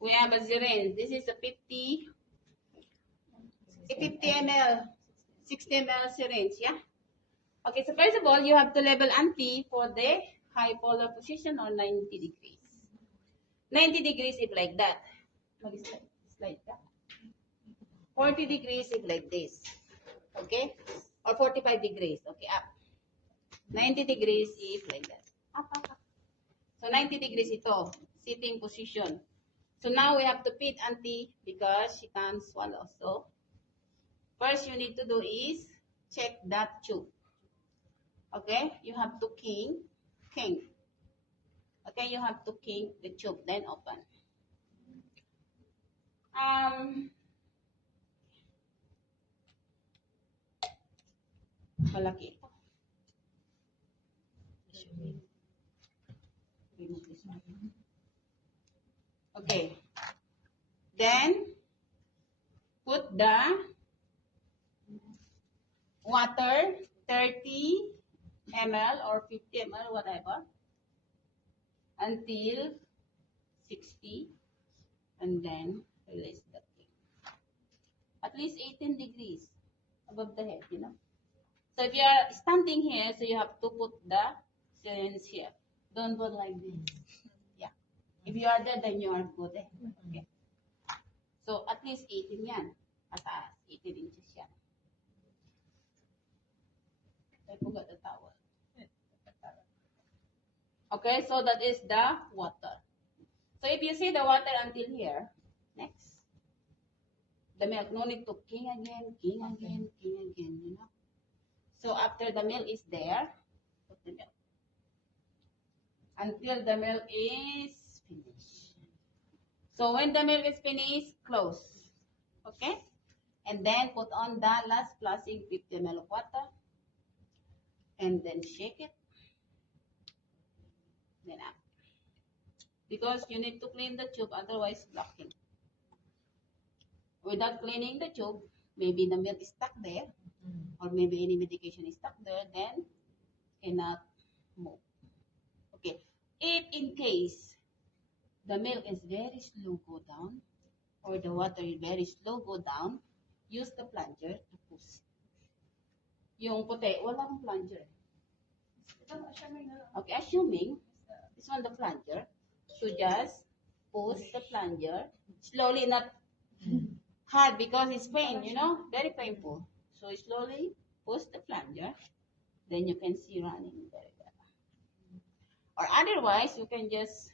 We have a syringe. This is a 50 ml, 60 ml syringe, yeah? Okay, so first of all, you have to label anti for the high polar position or 90 degrees. 90 degrees if like that. Slide that. 40 degrees if like this. Okay? Or 45 degrees. Okay, up. 90 degrees if like that. Up. So 90 degrees ito. Sitting position. So now we have to feed auntie because she can't swallow. So first you need to do is check that tube. Okay? You have to king. Okay, you have to king the tube, then open. Malaki ito. Okay. Then, put the water, 30 ml or 50 ml, whatever, until 60, and then release the thing. At least 18 degrees above the head, you know. So if you are standing here, so you have to put the syringe here. Don't go like this. Yeah. If you are there, then you are good. Okay. So at least 18 yan. Pataas. 18 inches yan. I forgot the towel. Okay, so that is the water. So if you see the water until here, next. The milk, no need to king again, you know. So after the milk is there, put the milk. Until the milk is finished. So when the milk is finished, close. Okay? And then put on the last plastic 50 ml of water. And then shake it. Then up. Because you need to clean the tube, otherwise blocking. Without cleaning the tube, maybe the milk is stuck there. Or maybe any medication is stuck there, then cannot move. Okay. If in case the milk is very slow go down, or the water is very slow go down, use the plunger to push. Yung puti, walang plunger. Okay, assuming this one the plunger, so just push the plunger slowly, not hard because it's pain, you know, very painful. So slowly push the plunger, then you can see running very well. Or otherwise, you can just